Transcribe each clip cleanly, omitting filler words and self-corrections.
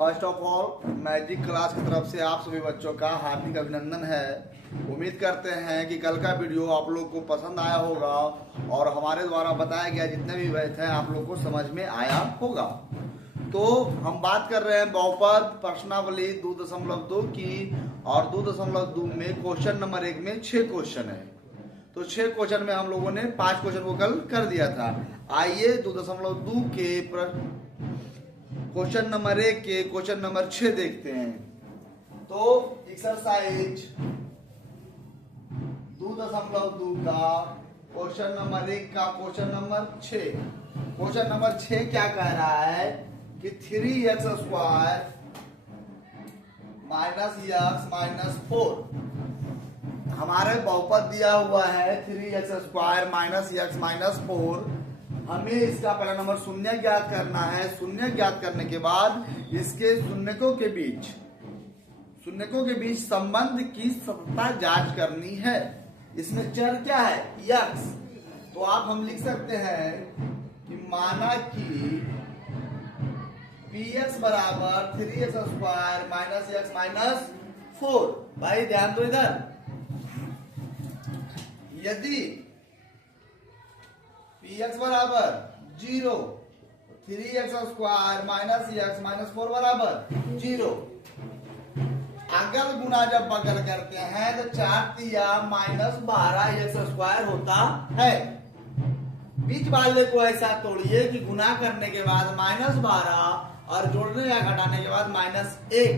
First of all magic class की तरफ से आप सभी बच्चों का हार्दिक अभिनंदन है। उम्मीद करते हैं कि कल का वीडियो आप लोग को पसंद आया होगा और हमारे द्वारा बताया गया जितने भी मैथ हैं आप लोग को समझ में आया होगा। तो हम बात कर रहे हैं बहुपद प्रश्नावली 2.2 की और 2.2 में क्वेश्चन नंबर 1 में 6 क्वेश्चन है। तो 6 क्वेश्चन में हम लोगों ने 5 क्वेश्चन को कल कर दिया था। आइए 2.2 के क्वेश्चन नंबर 1 के क्वेश्चन नंबर 6 देखते हैं। तो एक्सरसाइज 2.2 का क्वेश्चन नंबर 1 का क्वेश्चन नंबर 6। क्वेश्चन नंबर 6 क्या कह रहा है कि 3x² - x - 4 हमारे बहुपद दिया हुआ है 3x² - x - 4। हमें इसका पहला नंबर शून्य ज्ञात करना है। शून्य ज्ञात करने के बाद इसके शून्यकों के बीच संबंध की सततता जांच करनी है। इसमें चर क्या है? x। तो आप हम लिख सकते हैं कि माना कि px बराबर 3x² - x - 4। भाई ध्यान दो इधर। यदि px बराबर 0, 3x² - x - 4 बराबर 0। अगल गुना जब बगल करते हैं तो 4 तिया -12x² होता है। बीच वाले को ऐसा तोड़िए कि गुना करने के बाद -12 और जोड़ने या घटाने के बाद -1।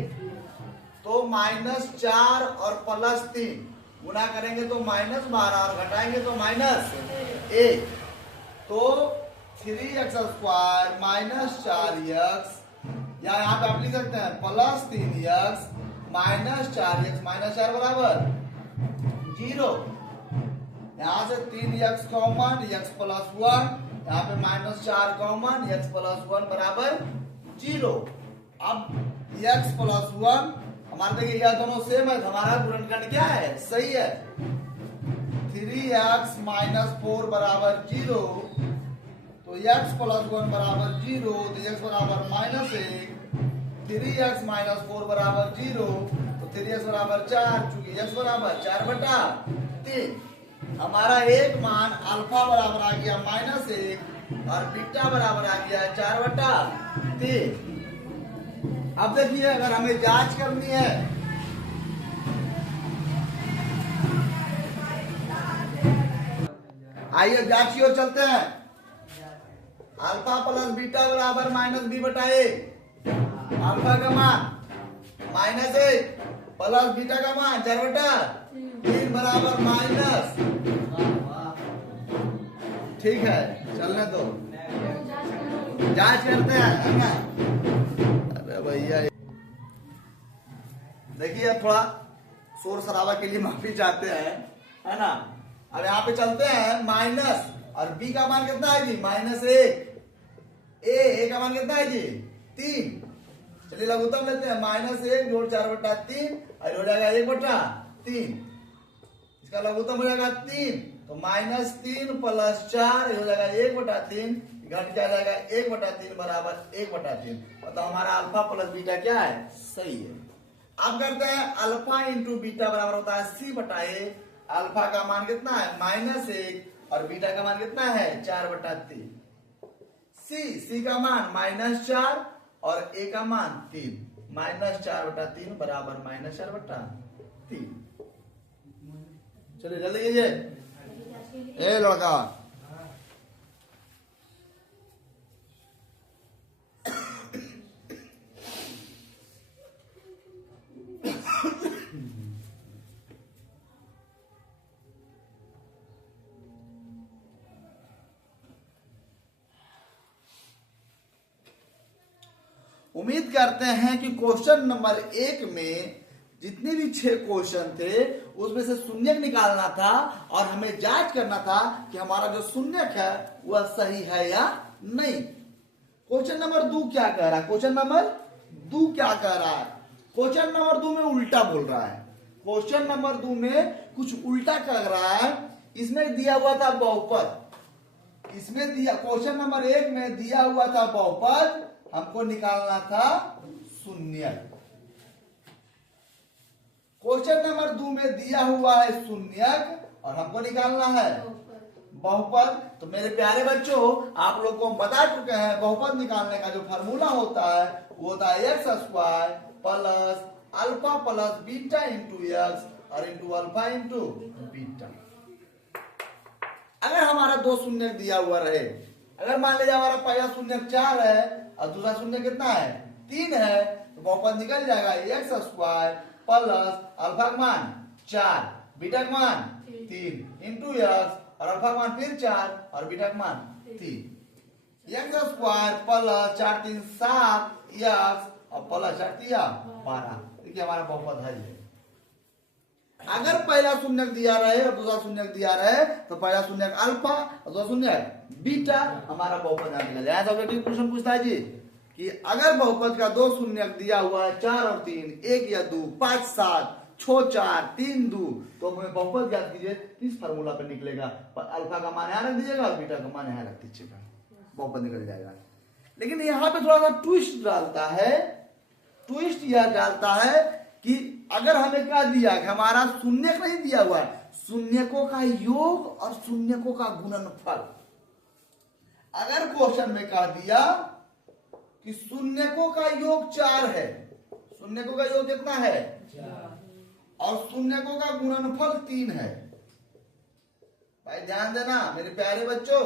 तो -4 और +3 गुना करेंगे तो -12 और घटाएंगे तो -1। तो 3x² - 4x या यहाँ पे आप लिख सकते हैं +3x - 4x - 4 बराबर 0। यहाँ से 3x कॉमन, x + 1, यहाँ पे -4 कॉमन, x + 1 बराबर 0। अब x + 1 हमारे देखिए यह दोनों सेम है, हमारा गुणनखंड क्या है? सही है। 3x - 4 बराबर 0, तो x + 1 बराबर 0, तो x बराबर -1। 3x - 4 बराबर 0, तो 3x बराबर 4, चूंकि x बराबर 4/3। हमारा एक मान अल्फा बराबर आ गया -1 और बीटा बराबर आ गया 4/3। अब देखिए अगर हमें जांच करनी है आइए जांच की ओर चलते हैं। अल्फा + बीटा बराबर -b/a। अल्फा का मान -1 प्लस बीटा का मान 4/3 बराबर माइनस। ठीक है, चलने दो, जांच करते हैं, है ना? अरे भैया देखिए थोड़ा शोर शराबा के लिए माफी चाहते हैं, है ना? अब यहाँ पे चलते हैं माइनस और b का मान कितना है जी? -1। a का मान कितना है जी? 3। चलिए लघुत्तम लेते हैं। -1 जोड़ 4/3 और हो जाएगा 1/3। इसका लघुत्तम हो जाएगा 3, तो -3 + 4 हो जाएगा 1/3, घट क्या जाएगा 1/3 बराबर 1/3। तो हमारा अल्फा + बीटा क्या है? सही है। अब करते हैं अल्फा × बीटा बराबर होता है c/a। अल्फा का मान कितना है? -1 और बीटा का मान कितना है? 4/3। c का मान -4 और a का मान 3। -4/3 बराबर -4/3। चलिए जल्दी कीजिए। ए लड़का, उम्मीद करते हैं कि क्वेश्चन नंबर 1 में जितने भी 6 क्वेश्चन थे उसमें से शून्यक निकालना था और हमें जांच करना था कि हमारा जो शून्यक है वह सही है या नहीं। क्वेश्चन नंबर 2 क्या कह रहा है? क्वेश्चन नंबर 2 क्या कह रहा है? क्वेश्चन नंबर 2 में उल्टा बोल रहा है। क्वेश्चन नंबर 2 में कुछ उल्टा कह रहा है। इसमें दिया हुआ था बहुपद, इसमें दिया क्वेश्चन नंबर 1 में दिया हुआ था बहुपद, हमको निकालना था शून्यक। क्वेश्चन नंबर 2 में दिया हुआ है शून्यक और हमको निकालना है बहुपद। तो मेरे प्यारे बच्चों, आप लोग को हम बता चुके हैं बहुपद निकालने का जो फार्मूला होता है वो होता है x square plus alpha plus beta into x और इंटू अल्फा इंटू बीटा। अगर हमारा दो शून्य दिया हुआ रहे, अगर मान लीजिए हमारा पहला शून्य 4 है और दूसरा शून्य कितना है 3 है, तो बहुपद निकल जाएगा एक्स स्क्वायर प्लस अल्फा का मान 4 बीटा का मान 3 इंटू एक्स और अल्फा का मान फिर 4 और बीटा का मान 3। एक्स स्क्वायर प्लस 4 3 7 एक्स और प्लस 4 3 12। देखिए हमारा बहुपद है ये। अगर पहला शून्य दिया रहे और दूसरा शून्य दिया रहे तो पहला शून्य अल्फा और दूसरा शून्य बीटा, हमारा बहुपद निकल जाए। ऐसा क्वेश्चन पूछता है जी कि अगर बहुपद का दो शून्य दिया हुआ है 4 और 3, 1 या 2, 5 7, 6 4, 3 2, तो हमें बहुपद ज्ञात कीजिए। इस फार्मूला पे निकलेगा, अल्फा का मान यहाँ रख दीजिएगा और बीटा का मान यहाँ रख दीजिएगा, बहुपद निकल जाएगा। लेकिन यहाँ पे थोड़ा सा ट्विस्ट डालता है, ट्विस्ट यह डालता है कि अगर हमें क्या दिया कि हमारा शून्य नहीं दिया हुआ है, शून्यकों का योग और शून्यकों का गुणनफल। अगर क्वेश्चन में कह दिया कि शून्यकों का योग 4 है, शून्यकों का योग कितना है 4 और शून्यकों का गुणनफल 3 है। भाई ध्यान देना मेरे प्यारे बच्चों,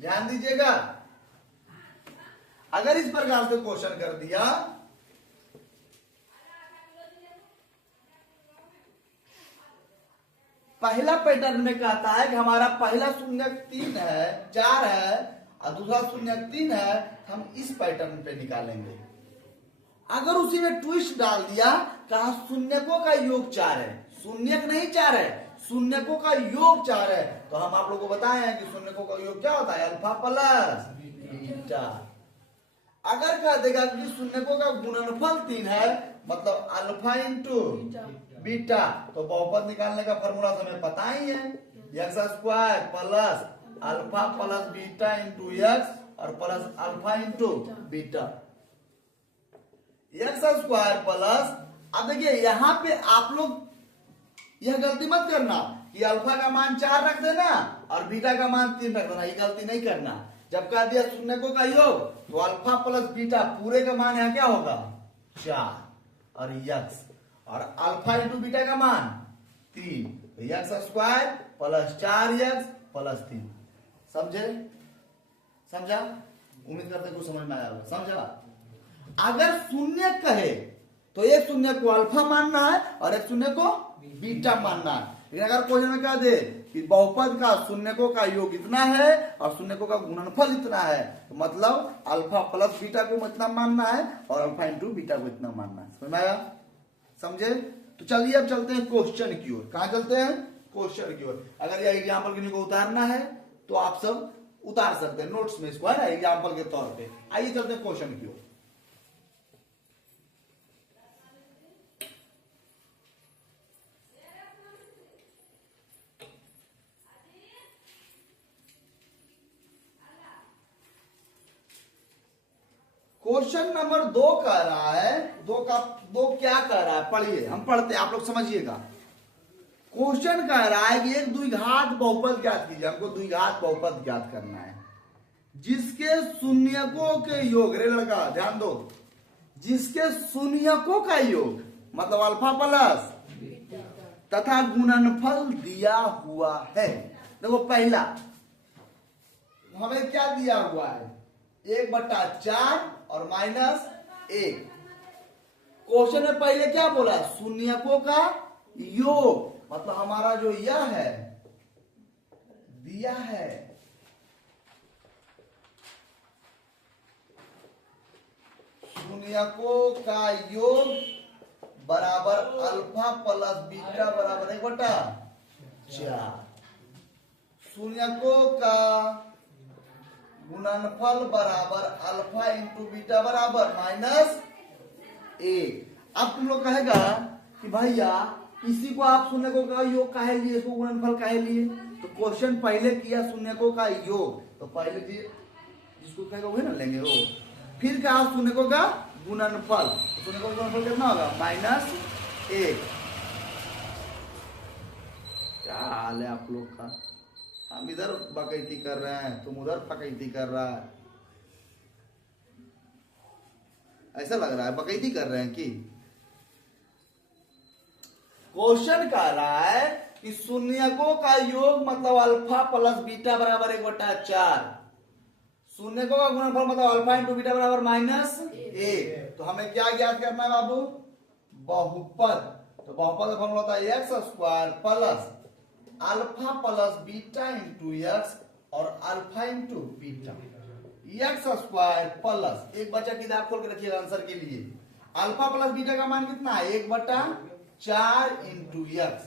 ध्यान दीजिएगा। अगर इस प्रकार से क्वेश्चन कर दिया, पहला पैटर्न में कहता है कि हमारा पहला शून्य 3 है 4 है और दूसरा शून्य 3 है, हम इस पैटर्न पे निकालेंगे। अगर उसी में ट्विस्ट डाल दिया, कहा शून्यकों का योग 4 है, शून्यक नहीं 4 है, शून्यकों का योग 4 है, तो हम आप लोगों को बताए हैं कि शून्यकों का योग क्या होता है अल्फा प्लस बीटा। अगर कह देगा कि शून्यकों का गुणनफल 3 है, मतलब अल्फा इंटू बीटा, तो बहुपद निकालने का फॉर्मूला हमें पता ही है, x square plus alpha plus beta into x और plus alpha into beta. X square plus, अब देखिए यहाँ पे आप लोग यह गलती मत करना कि अल्फा का मान 4 रख देना और बीटा का मान 3 रख देना, ये गलती नहीं करना। जब कह दिया शून्यकों का योग तो अल्फा प्लस बीटा पूरे का मान यहाँ क्या होगा 4 और एक्स और अल्फा इंटू बीटा का मान 3, x square plus 4 x plus 3। समझे? समझा? उम्मीद करते कुछ समझ में आया होगा। समझा? अगर शून्य कहे तो एक शून्य को अल्फा मानना है और एक शून्य को बीटा मानना है। लेकिन अगर क्वेश्चन में कह दे कि बहुपद का शून्यकों का योग इतना है और शून्यकों का गुणनफल इतना है, तो मतलब अल्फा प्लस बीटा को इतना मानना है और अल्फा इंटू बीटा को इतना मानना है। समझ में आया? समझे? तो चलिए अब चलते हैं क्वेश्चन की ओर। कहां चलते हैं? क्वेश्चन की ओर। अगर यह एग्जाम्पल किसी को उतारना है तो आप सब उतार सकते हैं नोट्स में इसको, है ना, एग्जाम्पल के तौर पे। आइए चलते हैं क्वेश्चन की ओर। क्वेश्चन नंबर 2 कह रहा है, दो क्या कह रहा है पढ़िए, हम पढ़ते हैं, आप लोग समझिएगा। क्वेश्चन कह रहा है कि एक द्विघात बहुपद ज्ञात कीजिए। हमको द्विघात बहुपद ज्ञात करना है जिसके शून्यकों के योग, रे लड़का ध्यान दो, जिसके शून्यकों का योग मतलब अल्फा प्लस तथा गुणनफल दिया हुआ है। देखो पहला हमें क्या दिया हुआ है 1/4 और -1। क्वेश्चन में पहले क्या बोला शून्यकों का योग, मतलब हमारा जो यह है दिया है शून्यकों का योग बराबर अल्फा प्लस बीटा बराबर 1/4। शून्यकों का गुणनफल बराबर अल्फा इंटू बीटा बराबर -1। अब तुम लोग कहेगा कि भैया इसी को आप शून्यकों का योग काहे लिए, इसको गुणनफल काहे लिए? तो क्वेश्चन पहले किया शून्यकों का योग, तो पहले जिसको कहेगा वही ना लेंगे वो। फिर कहा शून्यकों का गुणनफल, तो शून्य का गुणनफल कितना होगा -1। क्या हाल है आप लोग का, हम इधर बकैती कर रहे हैं, तुम उधर बकैती कर रहा है, ऐसा लग रहा है बकैती कर रहे हैं कि। क्वेश्चन कह रहा है कि शून्यकों का योग मतलब अल्फा प्लस बीटा बराबर 1/4। शून्यकों का गुणनफल मतलब अल्फा इंटू बीटा बराबर -1। तो हमें क्या ज्ञात करना है बाबू, बहुपद। तो बहुपद का फॉर्मूला होता है x square plus alpha plus beta into x और alpha into beta. X square plus, एक बच्चा किताब खोल के रखिएगा आंसर के लिए, अल्फा प्लस बीटा का मान कितना है 1/4 इंटू एक्स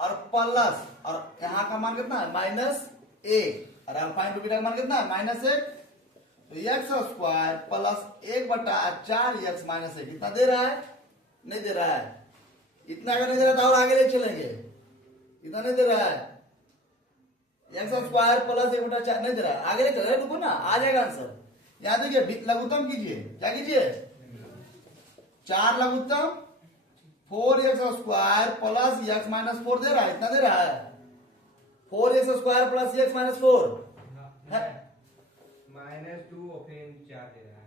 और प्लस, और यहाँ का मान कितना है -1 और अल्फा इंटू बीटा का मान कितना है -1। तो एक्स स्क्वायर प्लस 1/4 एक्स -1 कितना दे रहा है, नहीं दे रहा है। इतना अगर नहीं दे रहा तो और आगे ले चलेंगे, इतना नहीं दे रहा है, एक्स स्क्वायर प्लस 1/4 नहीं दे रहा है, आगे ले चल रहे, रुको ना, आ जाएगा आंसर। यहाँ देखिए लघुत्तम कीजिए, क्या कीजिए 4 लघुत्तम 4x स्क्वायर प्लस x -4 दे रहा है, इतना दे रहा है 4x स्क्वायर प्लस x -4 -2 और फिर 4 दे रहा है,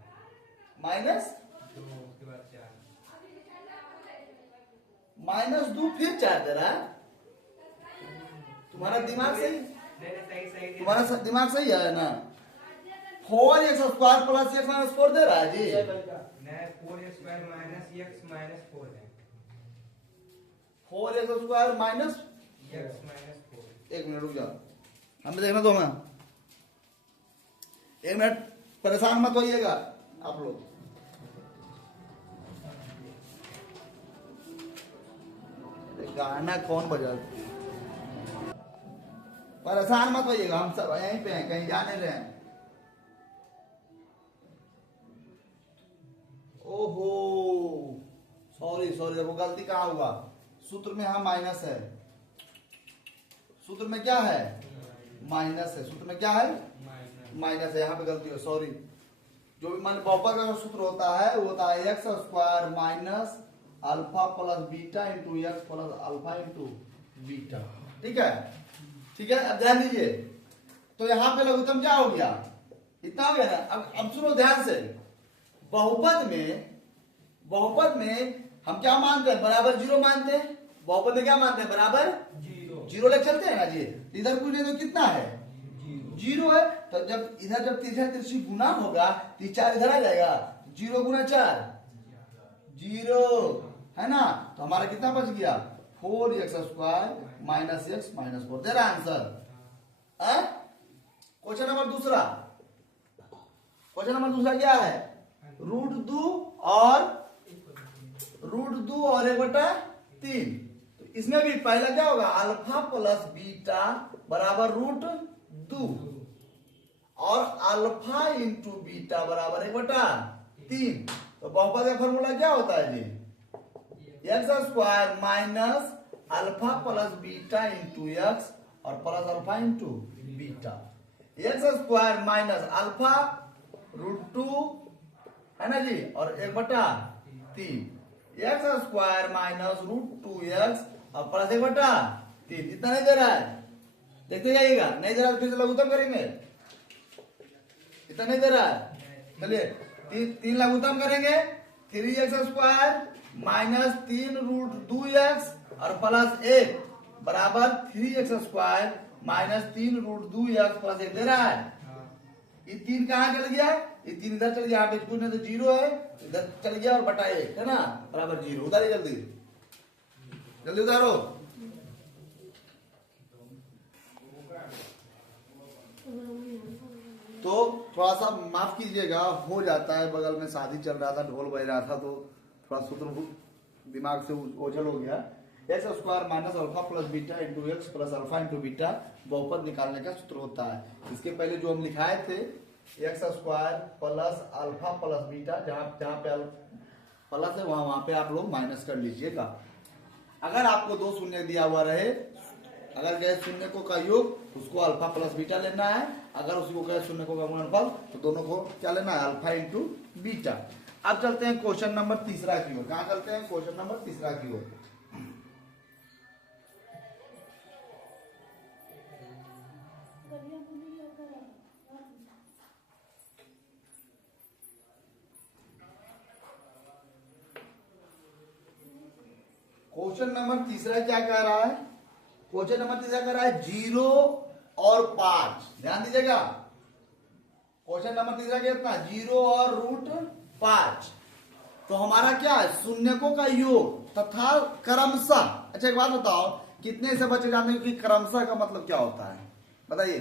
-2 उसके बाद 4 -2 फिर 4 दे रहा है। तुम्हारा दिमाग सही, सही तुम्हारा दिमाग सही है ना। 4x स्क्वायर प्लस x -4 दे रहा है जी, 4x स्क्वायर -x -4 है, 4x स्क्वायर माइनस, x -4। एक मिनट रुक जाओ, हमें देखना दो, मैं एक मिनट, परेशान मत होइएगा आप लोग। गाना कौन बजा, परेशान मत होइएगा, हम सब यहीं पे हैं, कहीं जा नहीं रहे हैं। ओहो सॉरी सॉरी, देखो गलती कहाँ हुआ, सूत्र में यहाँ माइनस है, सूत्र में क्या है माइनस है, सूत्र में क्या है माइनस है, यहाँ पे गलती है, सॉरी। जो भी मान बहुपद का सूत्र होता है वो होता है x square minus alpha plus beta into x plus alpha into beta. ठीक है, ठीक है, अब ध्यान दीजिए। तो यहाँ पे लघुत्तम क्या हो गया, इतना हो गया ना। अब सुनो ध्यान से, बहुपद में हम क्या मानते हैं, बराबर 0 मानते हैं। बहुपद में क्या मानते हैं, बराबर 0 लेके चलते हैं ना जी। इधर कुछ नहीं तो कितना है 0 है, तो जब इधर जब तिरछा तिरछी गुना होगा तो 4 इधर आ जाएगा, 0 गुना 4 0 है ना। तो हमारा कितना बच गया 4x स्क्वायर माइनस x -4 दे रहा आंसर। क्वेश्चन नंबर दूसरा, क्वेश्चन नंबर दूसरा क्या है, √2 और 1/3। तो इसमें भी पहला क्या होगा, अल्फा प्लस बीटा बराबर √2 और अल्फा इंटू बीटा बराबर 1/3। तो बहुपद का फॉर्मूला क्या होता है जी, x square minus alpha plus beta into x और plus alpha into beta. X square minus alpha √2 है ना जी और 1/3, एक्स स्क्वायर माइनस √2x और प्लस 1/3। इतना नहीं दे रहा है, देखते जाइएगा, नहीं दे रहा है फिर से लघुत्तम करेंगे, इतना नहीं दे रहा है। चलिए तीन लघुत्तम करेंगे, 3x स्क्वायर माइनस 3√2x और प्लस 1 बराबर 3x square minus 3√2x plus 1 दे रहा है। ये 3 कहाँ चल गया, ये 3 इधर चल गया, यहाँ पे कुछ नहीं तो 0 है, इधर चल गया और बटा 1 है ना बराबर 0। उतारिए जल्दी जल्दी उतारो। तो थोड़ा सा माफ कीजिएगा, हो जाता है, बगल में शादी चल रहा था, ढोल बज रहा था, तो थोड़ा सूत्र दिमाग से ओझल हो गया। X square minus alpha plus beta into x plus alpha into beta बहुपद निकालने का सूत्र होता है। इसके पहले जो हम लिखाए थे x square plus alpha plus beta, जहां पे प्लस है वहां पे आप लोग माइनस कर लीजिएगा। अगर आपको 2 शून्य दिया हुआ रहे, अगर गए शून्य को का योग उसको अल्फा प्लस बीटा लेना है, अगर उसको गए शून्य को का गुणनफल तो दोनों को क्या लेना है अल्फा इंटू बीटा। अब चलते हैं क्वेश्चन नंबर तीसरा की ओर। कहां चलते हैं? क्वेश्चन नंबर तीसरा की ओर। क्वेश्चन नंबर तीसरा क्या कह रहा है? क्वेश्चन नंबर तीसरा कह रहा है 0 और 5। ध्यान दीजिएगा, क्वेश्चन नंबर तीसरा कितना? 0 और √5। तो हमारा क्या है? शून्यकों का योग तथा क्रमशः। अच्छा एक बात बताओ, कितने से बचे जानते हैं कि क्रमशः का मतलब क्या होता है? बताइए,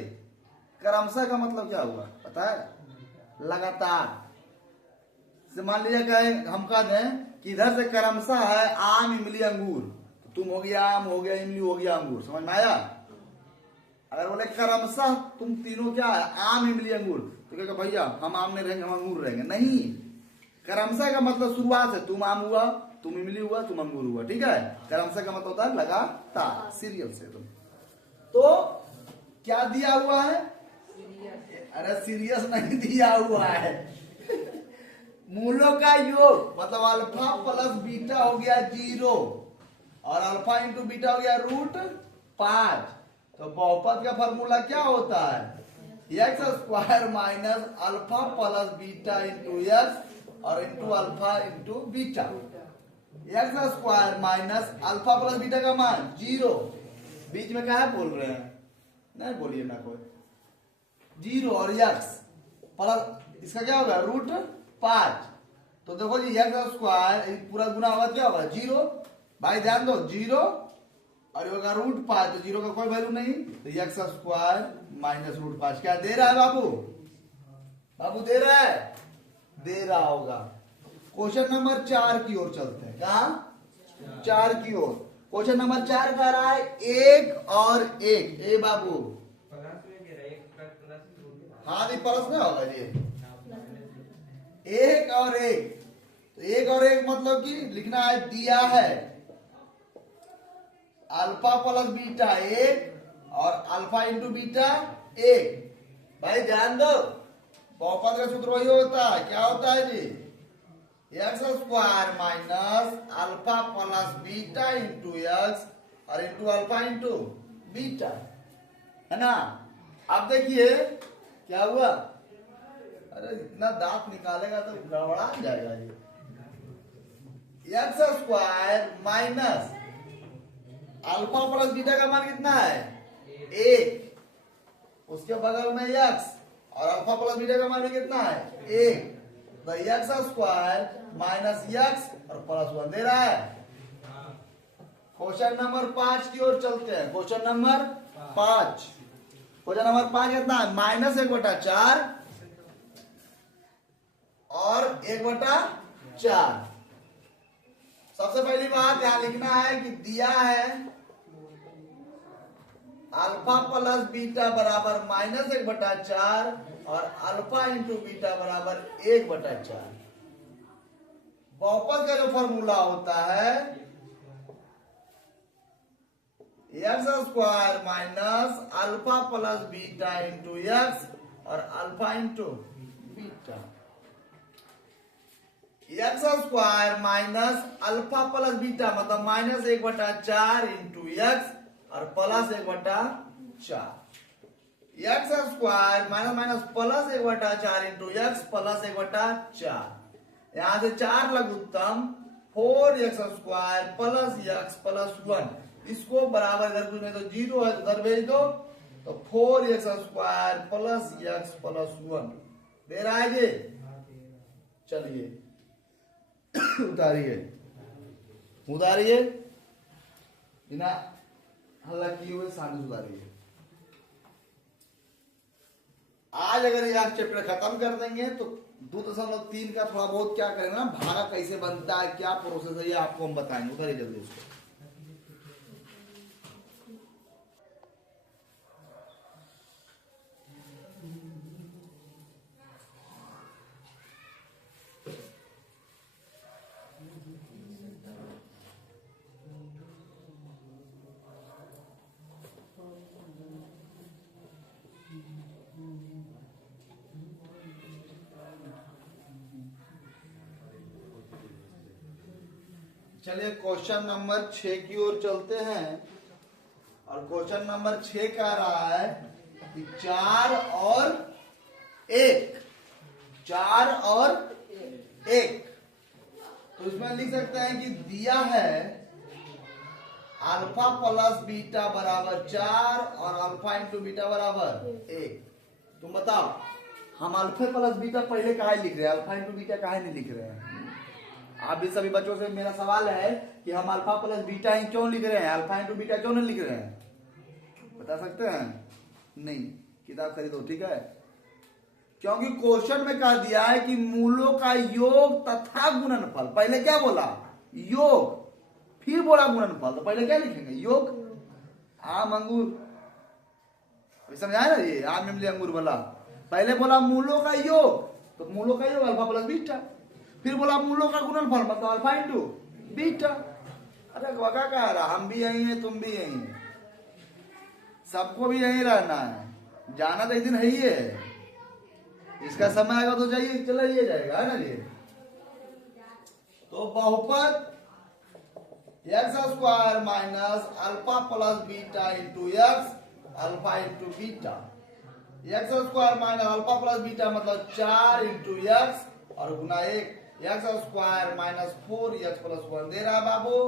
क्रमशः का मतलब क्या हुआ पता है? लगातार से मान लीजिए कहे हम कह दें कि इधर से क्रमशः है आम, इमली, अंगूर, तो तुम हो गया आम, हो गया इमली, हो गया अंगूर। समझ में आया? अगर बोले क्रमशः तुम तीनों क्या है? आम, इमली, अंगूर, तो क्या भैया हम आम नहीं रहेंगे, हम अंगूर रहेंगे? नहीं, क्रमशः का मतलब शुरुआत से तुम आम हुआ, तुम इमली हुआ, तुम अंगूर हुआ। ठीक है, क्रमशः का मतलब होता है लगातार, सीरियल से तुम। तो क्या दिया हुआ है? अरे सीरियस नहीं दिया हुआ है। मूलों का योग मतलब अल्फा प्लस बीटा हो गया 0 और अल्फा इंटू बीटा हो गया √5। तो बहुपद का फॉर्मूला क्या होता है? x² minus alpha plus beta into x और into alpha into beta. x² minus alpha plus beta का मान 0। बीच में क्या है बोल रहे हैं? नहीं बोलिए ना कोई। 0 और x प्लस इसका क्या होगा? √5। तो देखो जी x² पूरा गुना होगा क्या होगा? 0। भाई ध्यान दो, 0 और ये होगा √5, तो 0 का कोई वैल्यू नहीं, तो x² माइनस √5 क्या दे रहा है बाबू? बाबू दे रहा है? दे रहा होगा। क्वेश्चन नंबर 4 की ओर चलते हैं। कहा? 4 की ओर। क्वेश्चन नंबर 4 कह रहा है 1 और 1। ए बाबू प्लस में दे रहा है, एक प्लस हाँ नहीं प्लस में होगा जी। 1 और 1, तो 1 और 1 मतलब कि लिखना है दिया है अल्फा प्लस बीटा 1 और अल्फा इंटू बीटा 1। भाई ध्यान दो, बहुपद का सूत्र वही होता है। क्या होता है जी? x² minus alpha plus beta into x और इंटू अल्फा इंटू बीटा, है ना? अब देखिए क्या हुआ। अरे इतना दांत निकालेगा तो गड़बड़ा जाएगा जी। x² minus alpha plus beta का मान कितना है? 1। उसके बगल में x और अल्फा प्लस बीटा का मान भी कितना है? 1। तो x² माइनस x और +1 दे रहा है। क्वेश्चन नंबर 5 की ओर चलते हैं। Question number 5। क्वेश्चन नंबर 5 कितना है? -1/4 और 1/4। सबसे पहली बात यहां लिखना है कि दिया है अल्फा प्लस बीटा बराबर -1/4 और अल्फा इंटू बीटा बराबर 1/4। बहुपद का जो फॉर्मूला होता है x² minus alpha plus beta into x और alpha into beta. x² minus alpha plus beta मतलब -1/4 इंटू x और plus 1/4। x² minus minus plus 1/4 into x plus 1/4। यहां से 4 लघुत्तम 4x² प्लस x प्लस 1, इसको बराबर इधर कुछ नहीं तो 0 है तो उधर भेज दो, तो 4x² प्लस x प्लस 1 दे रहा है जी। चलिए उतारिए उतारिए, बिना हल्ला किए हुए शांति से उतारिए। आज अगर ये आप चैप्टर खत्म कर देंगे तो 2.3 का थोड़ा बहुत क्या करेंगे ना, भागा कैसे बनता है, क्या प्रोसेस है, ये आपको हम बताएंगे। उतारिए जल्दी उसको। चलिए क्वेश्चन नंबर 6 की ओर चलते हैं। और क्वेश्चन नंबर 6 कह रहा है कि 4 और 1, 4 और 1। तो इसमें लिख सकते हैं कि दिया है अल्फा प्लस बीटा बराबर 4 और अल्फा इंटू बीटा बराबर 1। तुम बताओ, हम अल्फा प्लस बीटा पहले काहे लिख रहे हैं, अल्फा इंटू बीटा काहे नहीं लिख रहे हैं? आप भी सभी बच्चों से मेरा सवाल है कि हम अल्फा प्लस बीटा क्यों लिख रहे हैं, अल्फा इंटू बीटा क्यों नहीं लिख रहे हैं? बता सकते हैं? नहीं, किताब खरीदो, ठीक है। क्योंकि क्वेश्चन में कह दिया है कि मूलों का योग तथा गुणनफल। पहले क्या बोला? योग, फिर बोला गुणनफल। तो पहले क्या लिखेंगे? योग। आम अंगूर समझाया ना, ये आम इमली अंगूर बोला। पहले बोला मूलों का योग, तो मूलों का योग अल्फा प्लस बीटा। फिर बोला मूलों का गुणनफल मतलब अल्फा इंटू बीटा। अरे वका कह रहा, हम भी यही हैं, तुम भी यही हैं, सबको भी यही रहना है, जाना तो एक दिन है ही है। इसका समय आएगा तो जाइए, चला ही जाएगा, है ना जी। तो बहुपद x square minus alpha plus beta into x alpha into beta. X square minus alpha plus beta मतलब 4 इंटू एक्स और गुना 1। X square minus 4 x plus 1 दे रहा है बाबू,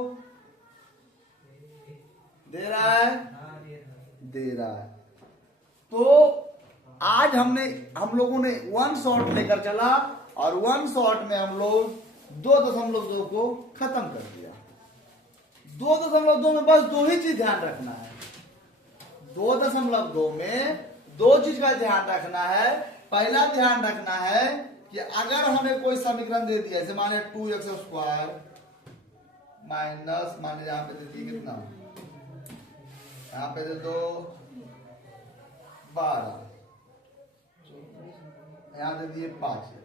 दे रहा है, दे रहा है। तो आज हम लोगों ने 1 शॉट लेकर चला और 1 शॉट में हम लोग 2.2 को खत्म कर दिया। 2.2 में बस 2 ही चीज ध्यान रखना है। 2.2 में 2 चीज का ध्यान रखना है। पहला ध्यान रखना है कि अगर हमें कोई समीकरण दे दिया, जैसे माने 2x स्क्वायर माइनस, माने यहां पे दे दिए कितना, यहां पे दे दो 12, यहां दे दिए 5x।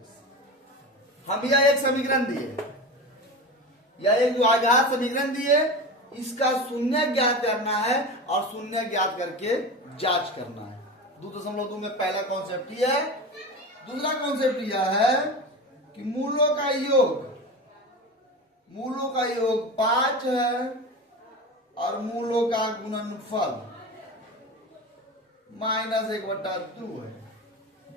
हम यह एक समीकरण दिए, या एक जो आघात समीकरण दिए, इसका शून्य ज्ञात करना है और शून्य ज्ञात करके जांच करना है। 2.2 में पहला कॉन्सेप्ट यह है। दूसरा कॉन्सेप्ट यह है कि मूलों का योग, मूलों का योग 5 है और मूलों का गुणनफल -1/2 है।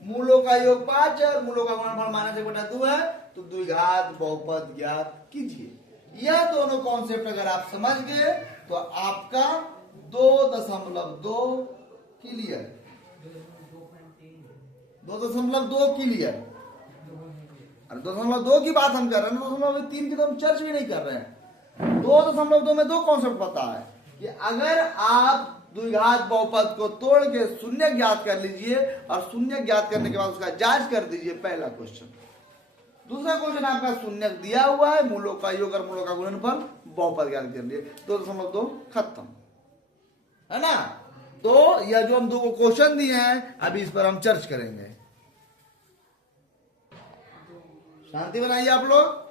मूलों का योग 5 है, मूलों का गुणनफल -1/2 है। तो द्विघात बहुपद ज्ञात कीजिए। यह दोनों कॉन्सेप्ट अगर आप समझ गए तो आपका 2.2 क्लियर, 2.2 क्लियर। अरे 2.2 की बात हम कर रहे हैं, 2.3 की तो हम चर्च भी नहीं कर रहे हैं। 2.2 में 2 कॉन्सेप्ट पता है कि अगर आप द्विघात बहुपद को तोड़ के शून्य ज्ञात कर लीजिए और शून्य ज्ञात करने के बाद उसका जांच कर दीजिए, पहला क्वेश्चन। दूसरा क्वेश्चन आपका शून्य दिया हुआ है, मूलों का योग और मूलों का गुणनफल बहुपद ज्ञात कर लिए, 2.2 खत्म, है ना। तो यह जो हम 2 क्वेश्चन दिए हैं, अभी इस पर हम चर्च करेंगे। शांति बनाइए आप लोग।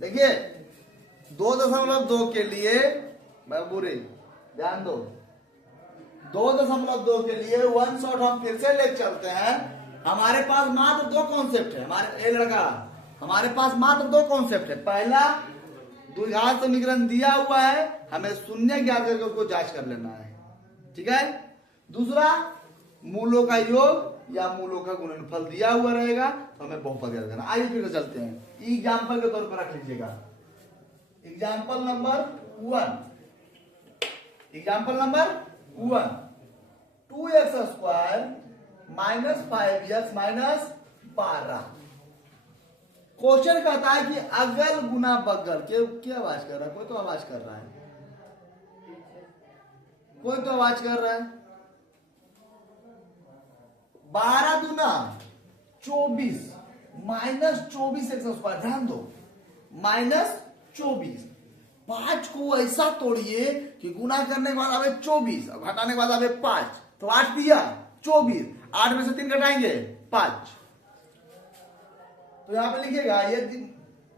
देखिए 2.2 के लिए बुरे ध्यान दो, 2.2 के लिए 1 शॉट हम फिर से ले चलते हैं। हमारे पास मात्र 2 कॉन्सेप्ट है, हमारे लड़का, हमारे पास मात्र 2 कॉन्सेप्ट है। पहला द्विघात समीकरण दिया हुआ है, हमें शून्य ज्ञात करके उसको जांच कर लेना है, ठीक है। दूसरा मूलों का योग या मूलों का गुणनफल दिया हुआ रहेगा, तो हमें बहुपद ज्ञात करना। आइए फिर चलते हैं, एग्जाम्पल के तौर पर रख लीजिएगा। Example number 1, example number 1, 2x square -5x -12। Question कहता है कि अगल गुना बगल के, क्या आवाज कर रहा है? कोई तो आवाज कर रहा है, कोई तो आवाज कर रहा है। 12 दूना 24 -24x स्क्वायर, ध्यान दो, -24। 5 को ऐसा तोड़िए कि गुना करने के बाद आवे 24 और घटाने के बाद आवे 5, तो 8 दिया 24, 8 में से 3 घटाएंगे 5। तो यहां पे लिखिएगा ये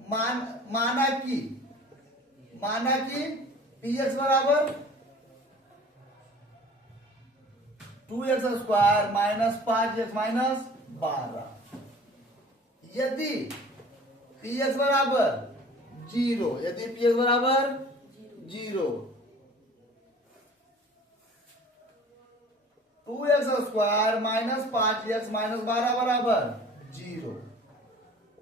माना कि पी एक्स बराबर 2x² माइनस 5x माइनस 12। यदि पी एक्स बराबर 0, यदि पी एक्स बराबर 0, 2x² माइनस 5x माइनस 12 बराबर 0,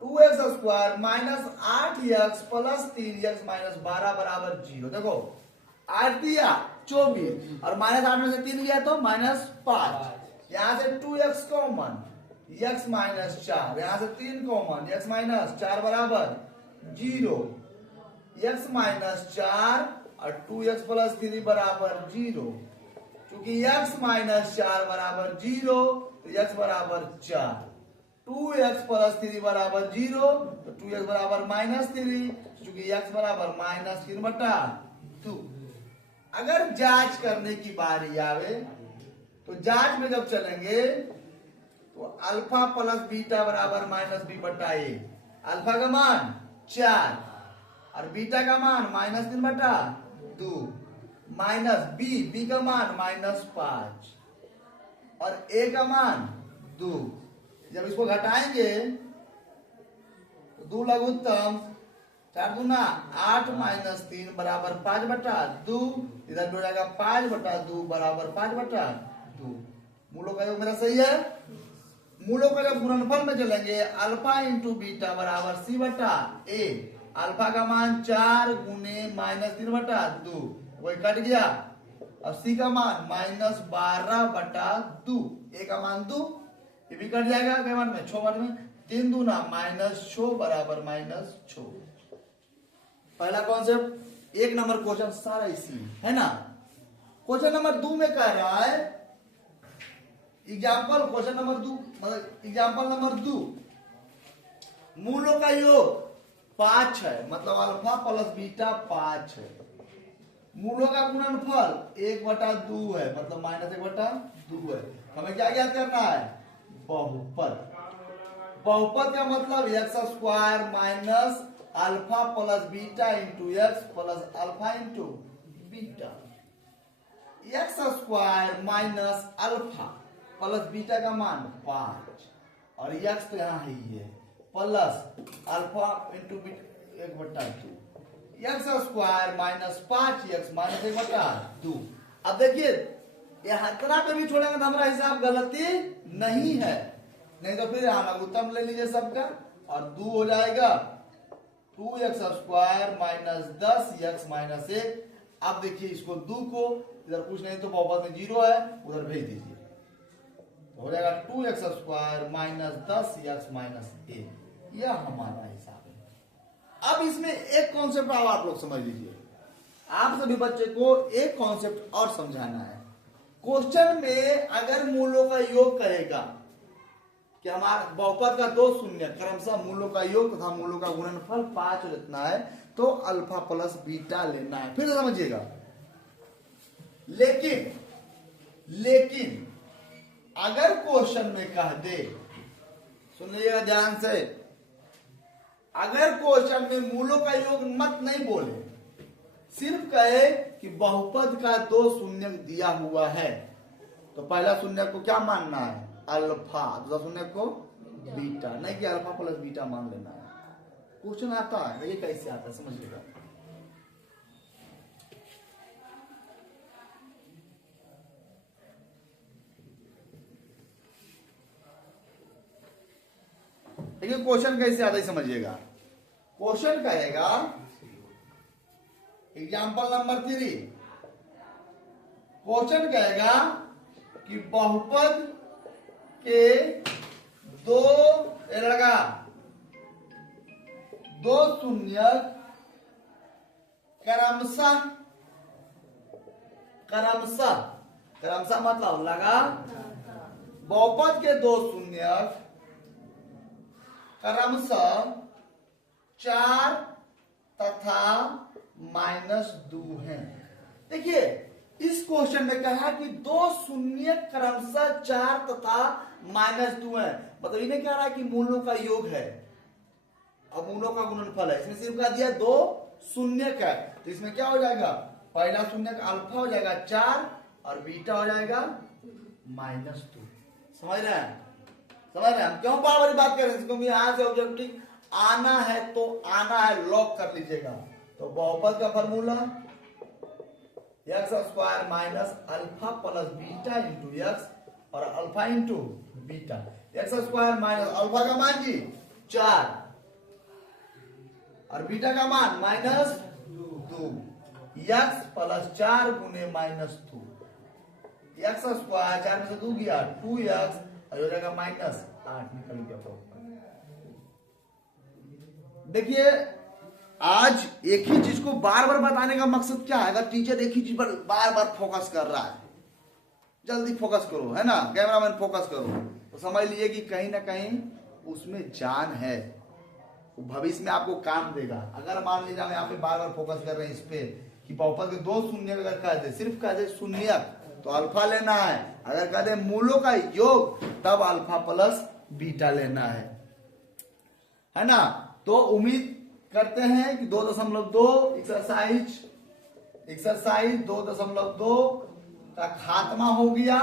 2x² minus 8x plus 3x minus 12 बराबर 0। देखो 8 दिया 24 और माइनस 8 में से 3 गया तो माइनस 5। यहां से 2x कॉमन, x माइनस 4, यहां से 3 कॉमन, x माइनस 4 बराबर 0, x माइनस 4 और 2x प्लस 3 बराबर 0। क्योंकि x माइनस 4 बराबर 0 तो x बराबर 4, 2x प्लस 3 बराबर 0 तो 2x बराबर माइनस 3, क्योंकि x बराबर माइनस 3/2। अगर जांच करने की बारी आवे तो जांच में जब चलेंगे तो अल्फा प्लस बीटा बराबर माइनस b/a। अल्फा का मान 4 और बीटा का मान माइनस 3/2 माइनस बी का मान माइनस 5 और ए का मान 2। जब इसको घटाएंगे तो 2 लघुत्तम 4 दूना 8 माइनस 3 बराबर 5/2। इधर हो जाएगा 5/2 बराबर 5/2। मूलों का योग मेरा सही है। मूलों का जब गुणनफल में चलेंगे अल्फा इंटू बीटा बराबर c/a। अल्फा का मान 4 गुने माइनस 3/2 वही कट गया और सी का मान माइनस 12/2। ए का मान 2, ये भी कट जाएगा। क्या मान में 6 मान में 3 दूना माइनस 6 बराबर माइनस 6। पहला कॉन्सेप्ट 1 नंबर क्वेश्चन सारा इसी है ना। क्वेश्चन नंबर 2 में कह रहा है एग्जाम्पल, क्वेश्चन नंबर 2 मतलब एग्जाम्पल नंबर 2, मूलों का योग 5 है, मतलब अल्फा प्लस बीटा 5 है। मूलों का गुणनफल 1/2 है, मतलब माइनस 1/2 है। हमें क्या ज्ञात करना है? बहुपद। बहुपद का मतलब x² minus alpha plus beta into x plus alpha into beta. x² minus alpha plus beta का मान 5 और x तो यहाँ ही है plus alpha into beta 1/2। x² minus 5x minus 1/2। अब देखिए यहाँ इतना पे भी छोड़ेंगे तो हमारा हिसाब गलती नहीं है, नहीं तो फिर यहाँ लघुत्तम ले लीजिए सबका और 2 हो जाएगा 2x² माइनस 10x माइनस 1। अब देखिए इसको 2 को इधर कुछ नहीं तो बहुपद में 0 है उधर भेज दीजिए, हो जाएगा 2x² माइनस 10x माइनस 1। यह हमारा हिसाब है। अब इसमें एक कॉन्सेप्ट और आप लोग समझ लीजिए, आप सभी बच्चे को एक कॉन्सेप्ट और समझाना है। क्वेश्चन में अगर मूलों का योग करेगा कि हमारा बहुपद का 2 शून्य क्रमशः मूलों का योग तथा मूलों का गुणनफल 5 लेना है तो अल्फा प्लस बीटा लेना है। फिर समझिएगा, लेकिन अगर क्वेश्चन में कह दे, सुन लीजिएगा ध्यान से, अगर क्वेश्चन में मूलों का योग मत नहीं बोले, सिर्फ कहे कि बहुपद का 2 शून्य दिया हुआ है तो पहला शून्य को क्या मानना है? अल्फा, दूसरा शून्य को बीटा, नहीं कि अल्फा प्लस बीटा मान लेना है। क्वेश्चन आता है, ये कैसे आता है समझिएगा। देखिए क्वेश्चन कैसे आता है समझिएगा। क्वेश्चन कहेगा एग्जाम्पल नंबर 3, क्वेश्चन कहेगा कि बहुपद के 2 शून्य क्रमशः मतलब लगा बहुपद के 2 शून्य क्रमशः 4 तथा -2 हैं। देखिए इस क्वेश्चन में कहा कि 2 शून्य क्रमशः 4 तथा -2 है, मतलब इन्हें कह रहा है कि मूलों का योग है। अमूलों का गुणनफल है। इसमें सिर्फ क्या दिया, 2 शून्य का है, तो इसमें क्या हो जाएगा, पहला शून्य का अल्फा हो जाएगा 4 और बीटा हो जाएगा -2। समझ रहे हैं, समझ रहे हैं हम क्यों बार बार बात कर रहे हैं, क्योंकि यहां से ऑब्जेक्टिव आना है तो आना है, लॉक कर लीजिएगा। तो बहुपद का formula x² minus alpha plus beta into x और alpha into beta. x² minus alpha का मान जी 4 और बीटा का मान -2, x प्लस 4 गुने -2, x² 4 में से 2 गया 2x और हो जाएगा -8 निकल गया। देखिए आज एक ही चीज को बार बार बताने का मकसद क्या है, अगर टीचर एक ही चीज पर बार बार फोकस कर रहा है, जल्दी फोकस करो, है ना, कैमरामैन फोकस करो, तो समझ लीजिए कि कहीं ना कहीं उसमें जान है, वो भविष्य में आपको काम देगा। अगर मान लीजिए हम यहाँ पे बार बार फोकस कर रहे हैं इस पे कि बहुपद के 2 शून्य अगर कह दे, सिर्फ कह दे शून्यक तो अल्फा लेना है, अगर कह दे मूलों का योग तब अल्फा प्लस बीटा लेना है ना। तो उम्मीद करते हैं कि 2.2 एक्सरसाइज 2.2 का खात्मा हो गया,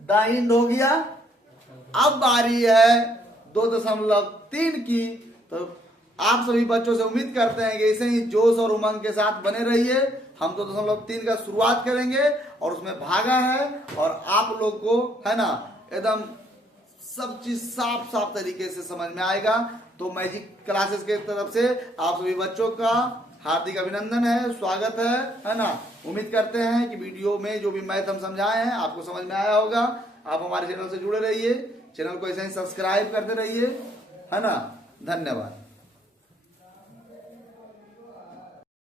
द एंड हो गया। अब बारी है 2.3 की। तो आप सभी बच्चों से उम्मीद करते हैं कि ऐसे ही जोश और उमंग के साथ बने रहिए। हम 2.3 का शुरुआत करेंगे और उसमें भागा है और आप लोग को, है ना, एकदम सब चीज साफ साफ तरीके से समझ में आएगा। तो मैजिक क्लासेस के तरफ से आप सभी बच्चों का हार्दिक अभिनंदन है, स्वागत है ना। उम्मीद करते हैं कि वीडियो में जो भी मैथ हम समझाए हैं आपको समझ में आया होगा। आप हमारे चैनल से जुड़े रहिए, चैनल को ऐसे ही सब्सक्राइब करते रहिए, है ना। धन्यवाद।